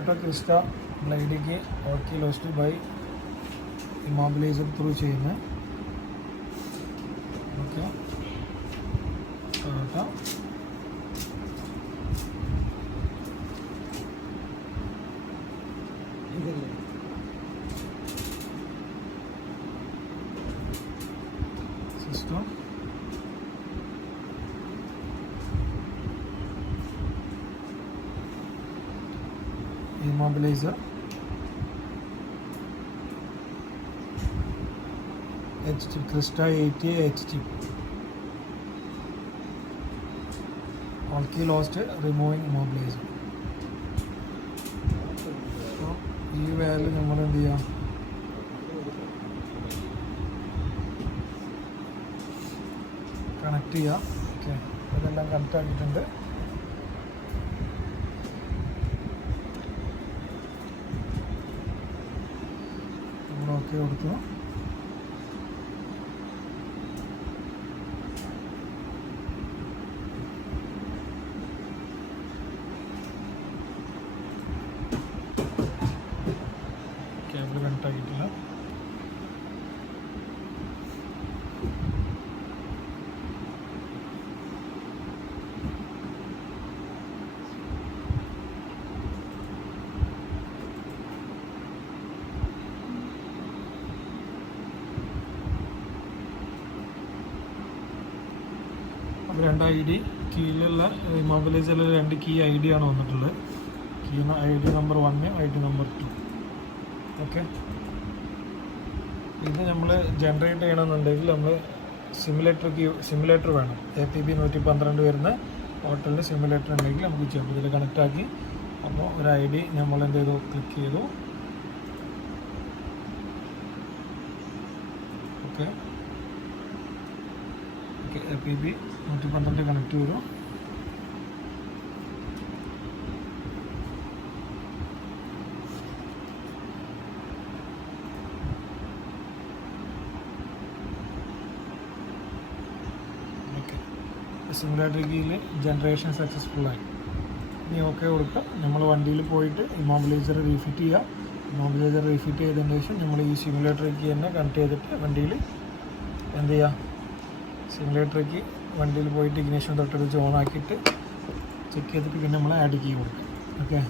Toyota Crysta ബ്ലേഡിക്ക് ഓർക്കി lost by immobilizer through ചെയ്യുന്നത്. Okay, Toyota system immobilizer H-chip Crista 80 H-chip all key lost removing immobilizer. So ഈ value നമ്മൾ എന്ത് ചെയ്യാം, കണക്ട് ചെയ്യാം. ഓക്കെ, ഇതെല്ലാം കണക്ട് ആക്കിയിട്ടുണ്ട്. ഓക്കെ കൊടുത്തു. കേബിൾ കണക്ട് ആക്കിയിട്ടില്ല. അപ്പോൾ 2 ID കീയിലുള്ള ഇമ്മോബിലൈസറിൽ 2 കീ ID ആണ് വന്നിട്ടുള്ളത്. Key ID number 1, ID number 2. Okay, ഇത് നമ്മൾ ജനറേറ്റ് ചെയ്യണമെന്നുണ്ടെങ്കിൽ നമ്മൾ സിമുലേറ്റർ വേണം. APB 112 വരുന്ന ഹോട്ടലിൽ സിമുലേറ്റർ ഉണ്ടെങ്കിൽ നമുക്ക് ചെയ്യാം. ഇതിൽ കണക്റ്റ് ആക്കി. അപ്പോൾ ഒരു ID നമ്മൾ എന്ത് ചെയ്തു, ക്ലിക്ക് ചെയ്തു. ഓക്കെ, APB 112 കണക്ട് ചെയ്തു. ഓക്കെ, സിമുലേറ്റർ കീയിൽ ജനറേഷൻ സക്സസ്ഫുള്ളായി. ഇനി ഓക്കെ കൊടുക്കാം. നമ്മൾ വണ്ടിയിൽ പോയിട്ട് ഇമ്മോബിലൈസർ റീഫിറ്റ് ചെയ്യുക. ഇമ്മോബിലൈസർ റീഫിറ്റ് ചെയ്തതിന് ശേഷം നമ്മൾ ഈ സിമുലേറ്റർ കീ തന്നെ കണക്ട് ചെയ്തിട്ട് വണ്ടിയിൽ എന്ത് ചെയ്യുക, സിമുലേറ്ററിലേക്ക് വണ്ടിയിൽ പോയിട്ട് ഇഗ്നിഷൻ തൊട്ടടുത്ത് ഓൺ ആക്കിയിട്ട് ചെക്ക് ചെയ്തിട്ട് പിന്നെ നമ്മൾ ആഡ് കീ കൊടുക്കാം. ഓക്കെ.